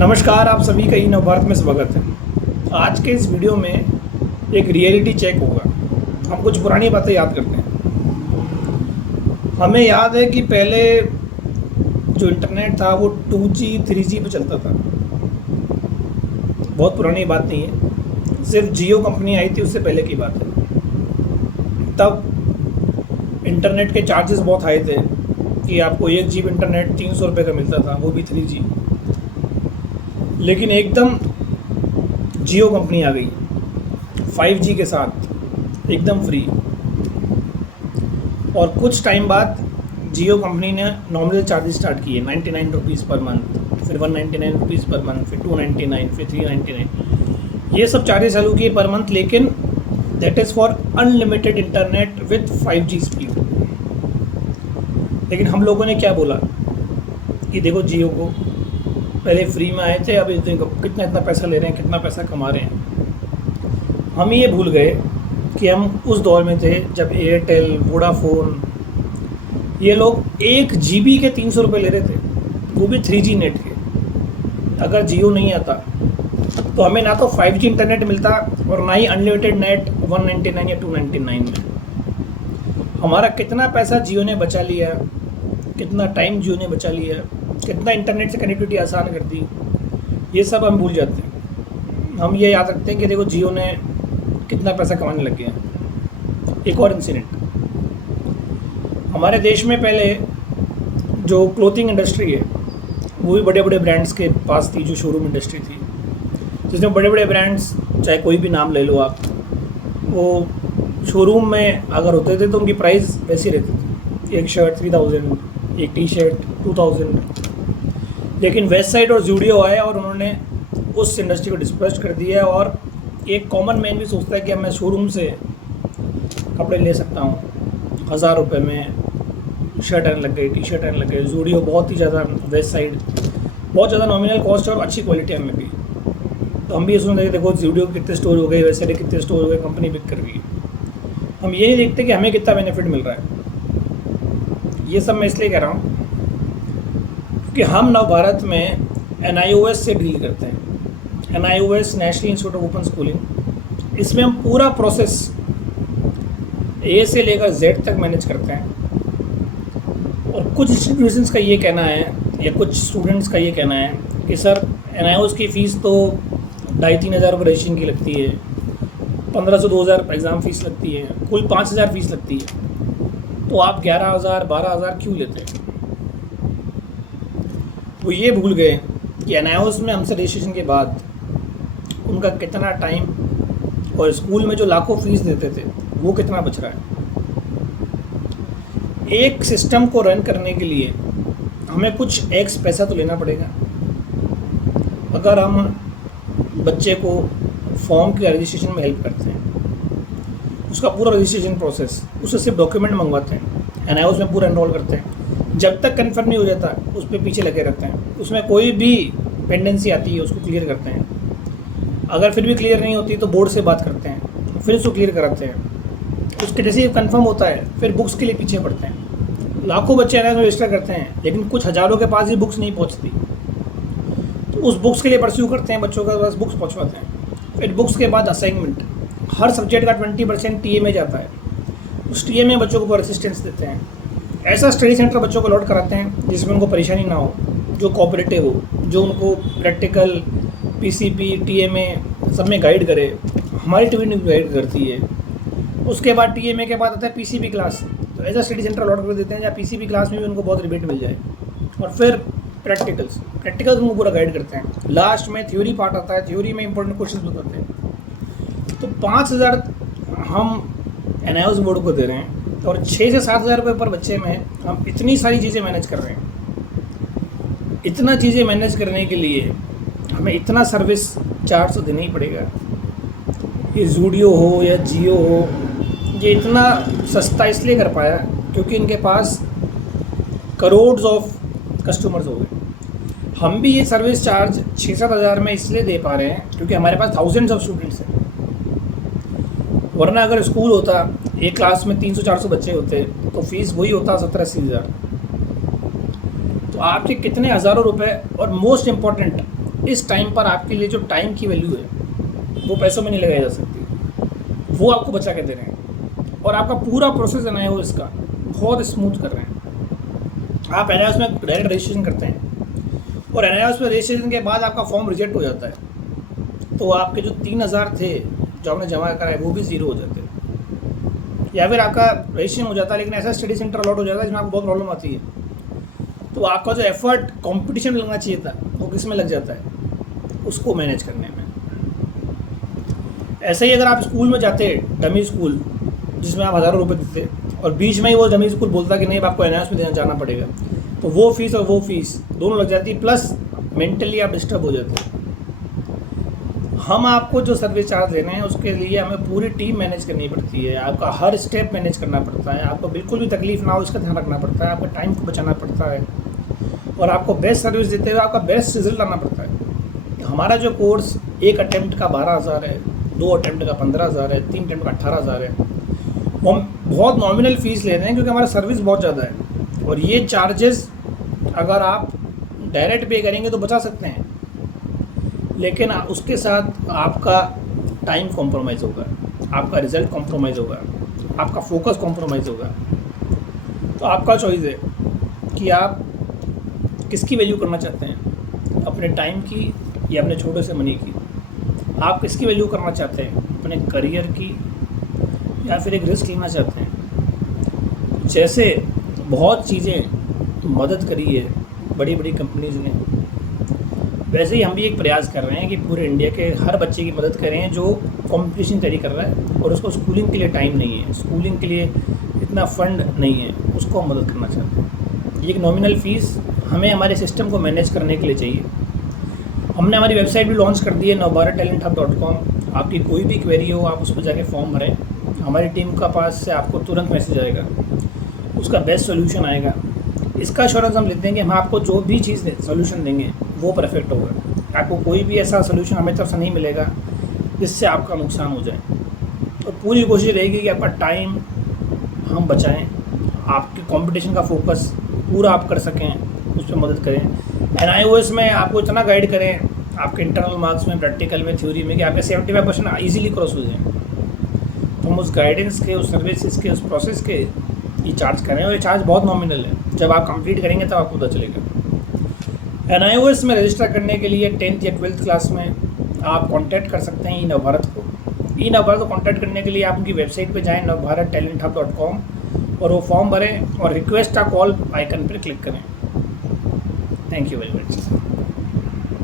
नमस्कार, आप सभी का ई नवभारत में स्वागत है। आज के इस वीडियो में एक रियलिटी चेक होगा। हम कुछ पुरानी बातें याद करते हैं। हमें याद है कि पहले जो इंटरनेट था वो 2G 3G पे चलता था। बहुत पुरानी बात नहीं है, सिर्फ जियो कंपनी आई थी उससे पहले की बात है। तब इंटरनेट के चार्जेस बहुत हाई थे कि आपको 1 GB इंटरनेट 300 रुपये का मिलता था, वो भी 3G। लेकिन एकदम जियो कंपनी आ गई 5G के साथ एकदम फ्री, और कुछ टाइम बाद जियो कंपनी ने नॉमिनल चार्जेस स्टार्ट किए 99 रुपीज़ पर मंथ, फिर 199 रुपीज़ पर मंथ, फिर 299, फिर 399। ये सब चार्जेस चालू किए पर मंथ, लेकिन that is for unlimited internet with 5G speed. लेकिन हम लोगों ने क्या बोला कि देखो, जियो को पहले फ्री में आए थे, अब कितना इतना पैसा ले रहे हैं, कितना पैसा कमा रहे हैं। हम ये भूल गए कि हम उस दौर में थे जब एयरटेल, वोडाफोन, ये लोग 1 GB के 300 रुपये ले रहे थे, वो भी 3G नेट के। अगर जियो नहीं आता तो हमें ना तो 5G इंटरनेट मिलता और ना ही अनलिमिटेड नेट 199 या 299 में। हमारा कितना पैसा जियो ने बचा लिया, कितना टाइम जियो ने बचा लिया, कितना इंटरनेट से कनेक्टिविटी आसान कर दी, ये सब हम भूल जाते हैं। हम ये याद रखते हैं कि देखो, जियो ने कितना पैसा कमाने लग गया। एक और इंसिडेंट, हमारे देश में पहले जो क्लोथिंग इंडस्ट्री है वो भी बड़े बड़े ब्रांड्स के पास थी, जो शोरूम इंडस्ट्री थी, जिसमें बड़े बड़े ब्रांड्स, चाहे कोई भी नाम ले लो आप, वो शोरूम में अगर होते थे तो उनकी प्राइस वैसी रहती थी। एक शर्ट 3000, एक टी शर्ट 2000। लेकिन वेबसाइट और जूडियो आए और उन्होंने उस इंडस्ट्री को डिस्पर्स कर दिया। और एक कॉमन मैन भी सोचता है कि अब मैं शोरूम से कपड़े ले सकता हूँ, 1000 रुपये में शर्ट आने लग गई, टी शर्ट आने लग गई। जूडियो बहुत ही ज़्यादा, वेबसाइट बहुत ज़्यादा नॉमिनल कॉस्ट और अच्छी क्वालिटी में भी। तो हम भी ये सोच रहे थे, देखो जूडियो के कितने स्टोर हो गए, वेबसाइट के कितने स्टोर हो गए, कंपनी बिक कर गई। हम ये नहीं देखते कि हमें कितना बेनिफिट मिल रहा है। ये सब मैं इसलिए कह रहा हूँ कि हम नवभारत में NIOS से डील करते हैं। NIOS, national institute of open schooling. इसमें हम पूरा प्रोसेस A से लेकर Z तक मैनेज करते हैं। और कुछ इंस्टीट्यूशंस का ये कहना है या कुछ स्टूडेंट्स का ये कहना है कि सर, NIOS की फ़ीस तो 2,500-3 हज़ार रुपये रजिस्ट्रेशन की लगती है, 1500-2000 एग्ज़ाम फ़ीस लगती है, कुल 5000 फ़ीस लगती है, तो आप 11,000-12,000 क्यों लेते हैं? वो ये भूल गए कि NIOS में हमसे रजिस्ट्रेशन के बाद उनका कितना टाइम, और स्कूल में जो लाखों फीस देते थे वो कितना बच रहा है। एक सिस्टम को रन करने के लिए हमें कुछ एक्स पैसा तो लेना पड़ेगा। अगर हम बच्चे को फॉर्म के रजिस्ट्रेशन में हेल्प करते हैं, उसका पूरा रजिस्ट्रेशन प्रोसेस, उससे सिर्फ डॉक्यूमेंट मंगवाते हैं, NIOS में पूरा एनरोल करते हैं, जब तक कंफर्म नहीं हो जाता उस पर पीछे लगे रहते हैं। उसमें कोई भी पेंडेंसी आती है उसको क्लियर करते हैं। अगर फिर भी क्लियर नहीं होती तो बोर्ड से बात करते हैं, फिर उसको क्लियर कराते हैं। उसके जैसे ही कंफर्म होता है फिर बुक्स के लिए पीछे पड़ते हैं। लाखों बच्चे NIOS में रजिस्टर करते हैं, लेकिन कुछ हज़ारों के पास ही बुक्स नहीं पहुँचती, तो उस बुक्स के लिए परस्यू करते हैं, बच्चों के पास बुक्स पहुँचवाते हैं। फिर बुक्स के बाद असाइनमेंट, हर सब्जेक्ट का 20% TA में जाता है। उस TA में बच्चों को असिस्टेंस देते हैं। ऐसा स्टडी सेंटर बच्चों को अलॉट कराते हैं जिसमें उनको परेशानी ना हो, जो कोऑपरेटिव हो, जो उनको प्रैक्टिकल, PCP, TMA सब में गाइड करे। हमारी टीम गाइड करती है। उसके बाद TMA के बाद आता है PCP क्लास। तो ऐसा स्टडी सेंटर अलॉट कर देते हैं जहाँ PCP क्लास में भी उनको बहुत रिबेट मिल जाए। और फिर प्रैक्टिकल्स उनको पूरा गाइड करते हैं। लास्ट में थ्योरी पार्ट आता है, थ्योरी में इंपॉर्टेंट क्वेश्चन बताते हैं। तो 5,000 हम NIOS बोर्ड को दे रहे हैं, और 6 से 7 हज़ार रुपये पर बच्चे में हम इतनी सारी चीज़ें मैनेज कर रहे हैं। इतना चीज़ें मैनेज करने के लिए हमें इतना सर्विस चार्ज तो देना ही पड़ेगा। ये जूडियो हो या जियो हो, ये इतना सस्ता इसलिए कर पाया क्योंकि इनके पास करोड़ ऑफ कस्टमर्स हो गए। हम भी ये सर्विस चार्ज 6-7 हज़ार में इसलिए दे पा रहे हैं क्योंकि हमारे पास थाउजेंड्स ऑफ स्टूडेंट्स हैं। वरना अगर स्कूल होता, एक क्लास में 300-400 बच्चे होते, तो फीस वही होता 17-80 हज़ार। तो आपके कितने हज़ारों रुपए, और मोस्ट इम्पॉर्टेंट इस टाइम पर आपके लिए जो टाइम की वैल्यू है वो पैसों में नहीं लगाई जा सकती, वो आपको बचा के दे रहे हैं। और आपका पूरा प्रोसेस है ना वो इसका बहुत स्मूथ कर रहे हैं। आप एनआईओएस में डायरेक्ट रजिस्ट्रेशन करते हैं और एनआईओएस में रजिस्ट्रेशन के बाद आपका फॉर्म रिजेक्ट हो जाता है, तो आपके जो 3,000 थे जो आपने जमा कराए वो भी ज़ीरो हो जाते हैं। या फिर आपका रजिस्ट्रेशन हो जाता है लेकिन ऐसा स्टडी सेंटर अलॉट हो जाता है जिसमें आपको बहुत प्रॉब्लम आती है, तो आपका जो एफर्ट कंपटीशन में लगना चाहिए था वो किस में लग जाता है, उसको मैनेज करने में। ऐसे ही अगर आप स्कूल में जाते डमी स्कूल जिसमें आप हज़ारों रुपये देते और बीच में ही वो डमी स्कूल बोलता कि नहीं अब आपको एनआईओएस में देना जाना पड़ेगा, तो वो फीस और वो फीस दोनों लग जाती प्लस मेंटली आप डिस्टर्ब हो जाते। हम आपको जो सर्विस चार्ज दे रहे हैं उसके लिए हमें पूरी टीम मैनेज करनी पड़ती है, आपका हर स्टेप मैनेज करना पड़ता है, आपको बिल्कुल भी तकलीफ ना हो इसका ध्यान रखना पड़ता है, आपका टाइम को बचाना पड़ता है और आपको बेस्ट सर्विस देते हुए आपका बेस्ट रिजल्ट लाना पड़ता है। हमारा जो कोर्स एक अटैम्प्ट का 12,000 है, 2 अटैम्प्ट का 15,000 है, 3 अटैम्प्ट का 18,000 है, वो हम बहुत नॉमिनल फ़ीस ले रहे हैं क्योंकि हमारा सर्विस बहुत ज़्यादा है। और ये चार्जेस अगर आप डायरेक्ट पे करेंगे तो बचा सकते हैं, लेकिन उसके साथ आपका टाइम कॉम्प्रोमाइज़ होगा, आपका रिज़ल्ट कॉम्प्रोमाइज़ होगा, आपका फोकस कॉम्प्रोमाइज़ होगा। तो आपका चॉइस है कि आप किसकी वैल्यू करना चाहते हैं, अपने टाइम की या अपने छोटे से मनी की। आप किसकी वैल्यू करना चाहते हैं, अपने करियर की या फिर एक रिस्क लेना चाहते हैं। जैसे बहुत चीज़ें मदद करी है बड़ी बड़ी कंपनीज़ ने, वैसे ही हम भी एक प्रयास कर रहे हैं कि पूरे इंडिया के हर बच्चे की मदद करें जो कंपटीशन तैयारी कर रहा है और उसको स्कूलिंग के लिए टाइम नहीं है, स्कूलिंग के लिए इतना फंड नहीं है, उसको हम मदद करना चाहते हैं। ये एक नॉमिनल फ़ीस हमें हमारे सिस्टम को मैनेज करने के लिए चाहिए। हमने हमारी वेबसाइट भी लॉन्च कर दी है navbharattalenthub.com। आपकी कोई भी क्वेरी हो आप उस पर जाके फॉर्म भरें, हमारी टीम का पास से आपको तुरंत मैसेज आएगा, उसका बेस्ट सोल्यूशन आएगा। इसका एश्योरेंस हम लेते हैं कि हम आपको जो भी चीज़ सोल्यूशन देंगे वो परफेक्ट होगा। आपको कोई भी ऐसा सोल्यूशन हमें तरफ से नहीं मिलेगा जिससे आपका नुकसान हो जाए। तो पूरी कोशिश रहेगी कि आपका टाइम हम बचाएं, आपके कंपटीशन का फोकस पूरा आप कर सकें, उस पर मदद करें। एनआईओएस में आपको इतना गाइड करें आपके इंटरनल मार्क्स में, प्रैक्टिकल में, थ्योरी में कि आपके 75% ईजिली क्रॉस हो जाएँ। तो हम उस गाइडेंस के, उस सर्विसेज के, उस प्रोसेस के ये चार्ज करें और ये चार्ज बहुत नॉमिनल है। जब आप कंप्लीट करेंगे तब आपको पता चलेगा। एनआईओएस में रजिस्टर करने के लिए 10th या 12th क्लास में आप कांटेक्ट कर सकते हैं ई-नवभारत को। ई-नवभारत को कांटेक्ट करने के लिए आप उनकी वेबसाइट पे जाएं navbharattalenthub.com और वो फॉर्म भरें और रिक्वेस्ट का कॉल आइकन पर क्लिक करें। Thank you very much.